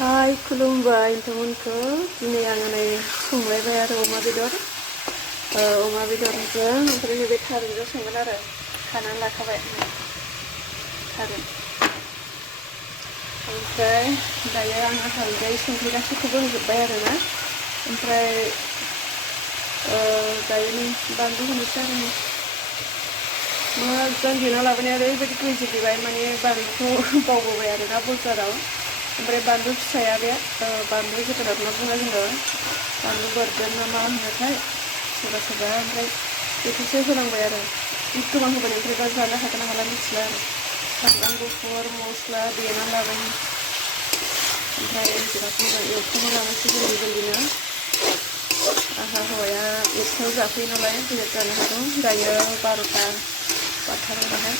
Hai, खुलुमबाय नोंथांमोनखौ दिनै आङो नै संलायबाय आरो अमा बेदर ओमफ्राय बे थारुनजों संगोन आरो खानानै लाखाबाय थारुन ओमफ्राय दायो आङो हालदै संख्रि गासैखौबो होजोब्बाय आरोना ओमफ्राय दायो नै बानलु होनोसै आरो मोजां देना लाबोनाया ओरैबायदि गैजोबबाय माने बानलुखौ बावबोबाय आरोना बाजाराव ओमफ्राय बानलु फिसाया बे बानलु जोगोनार मा बुङो जोङो बानलु बोरदोन ना मा होनोथाय सोरबा सोरबा ओमफ्राय बेखौसो होनांबाय आरो गोबां होबाय ओमफ्राय दा जानो हागोन ना हाला मिथिला आरो सामब्राम गुफुर मस्ला देनानै लाबाय ओमफ्राय बिराद मोजां एवखांना लानोसै गोरलैनो आंहा हौवाया एकथायाव जाफैयो नालाय लेट जानो हागौ दायो 12टा बारथारावहाय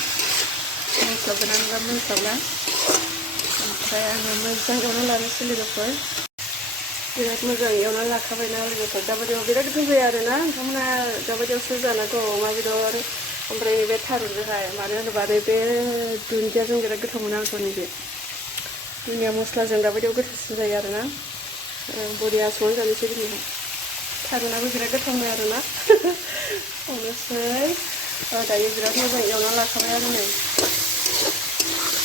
मोनस्लाबगोन बा मोनस्लाबला ओमफ्राय आङो मोजां एवना लानोसै लोगोफोर बिराद मोजां एवना लाखाबायना लोगोफोर दाबायदियाव बिराद गोथाव जायो आरोना नोंथांमोना दाबायदियावसो जानांगौ अमा बेदर ओमफ्राय बे थारुनजोंहाय मानो होनोबा बे दुन्दियाजों बिराद गोथाव मोनो आंथ' नैबे दुन्दिया मस्लाजों दाबायदियाव गोथावसिन जायो आरोना बरिया संनानै जानोसै दिनैहाय थारुनाबो बिराद गोथावनो आरोना संनोसै दायो बिराद मोजां एवना लाखाबाय आरो नै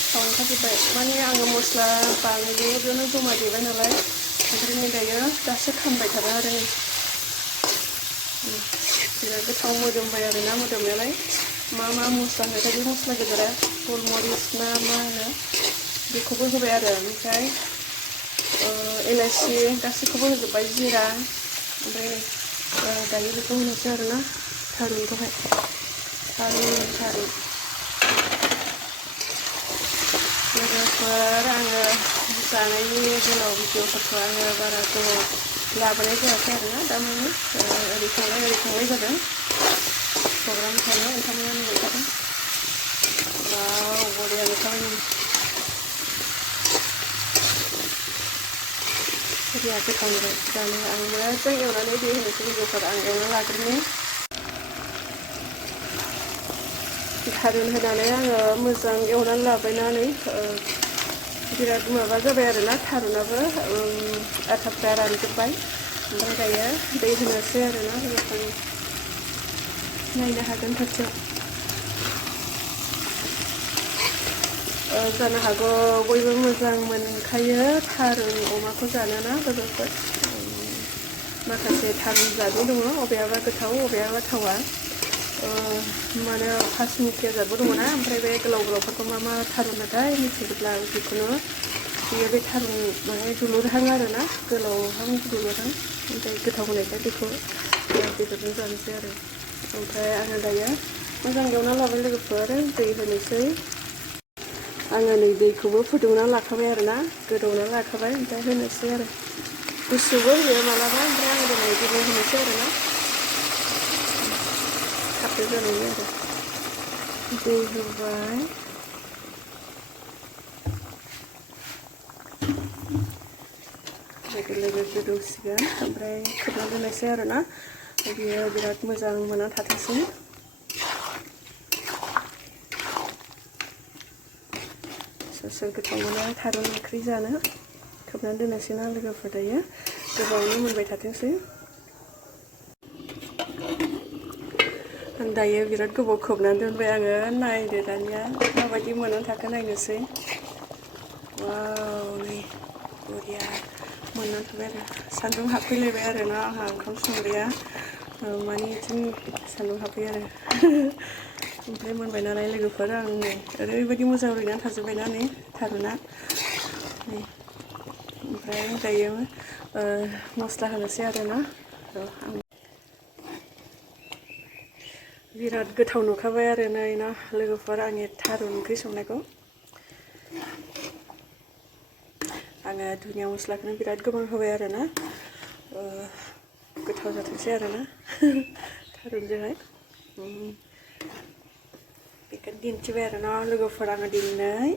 संखाजोब्बाय माने आङो मस्ला बानलुजोंनो जमा देबाय नालाय ओमफ्राय दायो दासो खामबाय थादों आरो बिराद गोथाव मोदोमबाय आरोना मोदोमनायालाय मा मस्ला होनायथाय बे मस्ला गिदिरा गलमरिस ना मा होनो बेखौबो होबाय आरो ओमफ्राय इलाइसि गासैखौबो होजोब्बाय जिरा ओमफ्राय दायो बेखौ होनोसै आरोना थारुनखौहाय थारुन लोगोफोर आङो जानायनि गोलाव भिडिअफोरखौ आङो बारा गोबाव लाबोनाय जायाखै आरोना दामानि ओरै थांलाय जादों प्रग्राम थायो नोंथांमोना नुखादों बरिया नुखाबाय बरिया गोथाव नुबाय जानो आं मोजां एवनानै दै होनोसै लोगोफोर आं एवना लाग्रोनि थारुन होनानै आङो मोजां एवनानै लाबायनानै बिराद माबा जाबाय आरोना थारुनाबो आथाफ्रा रानजोब्बाय ओमफ्राय दायो दै होनोसै आरोना लोगोफोर नायनो हागोन खाथियाव जानो हागौ बयबो मोजां मोनखायो थारुन अमाखौ जानोना लोगोफोर माखासे थारुन जादनि दङ अबेयाबा गोथाव अबेयाबा थावा माने फासमुखिया जादबो दङ ना ओमफ्राय बे गोलाव गोलावफोरखौ मा थारुन नाथाय मिथिजोबला जिखुनु बेयो बे थारुन माने दुलुरहां आरोना गोलावहां दुलुरहां ओमफ्राय गोथाव होनायखाय बेखौ बेदरजों जानोसै आरो ओमफ्राय आङो दायो मोजां एवना लाबाय लोगोफोर दै होनोसै आङो नै दैखौबो फुदुंनानै लाखाबाय आरोना गोदौनानै लाखाबाय ओमफ्राय होनोसै आरो गुसुबो होयो मालाबा ओमफ्राय आङो दिनै गुदुं होनोसै आरोना थाबनो जानायनि आरो दै होबाय लोगो गोदौसिगोन ओमफ्राय खोबना दोननोसै आरोना बियो बिराद मोजां मोनना थाथोंसै सोर गोथाव मोनो थारुन ओंख्रि जानो खोबनानै दोननोसै ना लोगोफोर दायो गोबावनो मोनबाय थाथोंसै दायो बिराद गोबाव खोबनानै दोनबाय आङो नायदो दानिया माबायदि मोननानै थाखो नायनोसै वाव नै बरिया मोननानै थाबाय आरो सान्दुं हाबफैलायबाय आरोना आंहा ओंखाम संग्राया माने बिथिं सान्दुं हाबफैयो आरो ओमफ्राय मोनबाय नालाय लोगोफोर आं नै ओरैबायदि मोजां रुइनानै थाजोब्बायना नै थारुना नै ओमफ्राय दायो मस्ला होनोसै आरोना आं बिराद गोथाव नुखाबाय आरो नै ना लोगोफोर आंनि थारुन ओंख्रि संनायखौ आङो दुनिया मस्लाखौनो बिराद गोबां होबाय आरोना गोथाव जाथोंसै आरोना थारुनजोंहाय बेखौनो दिन्थिबाय आरोना लोगोफोर आङो दिनै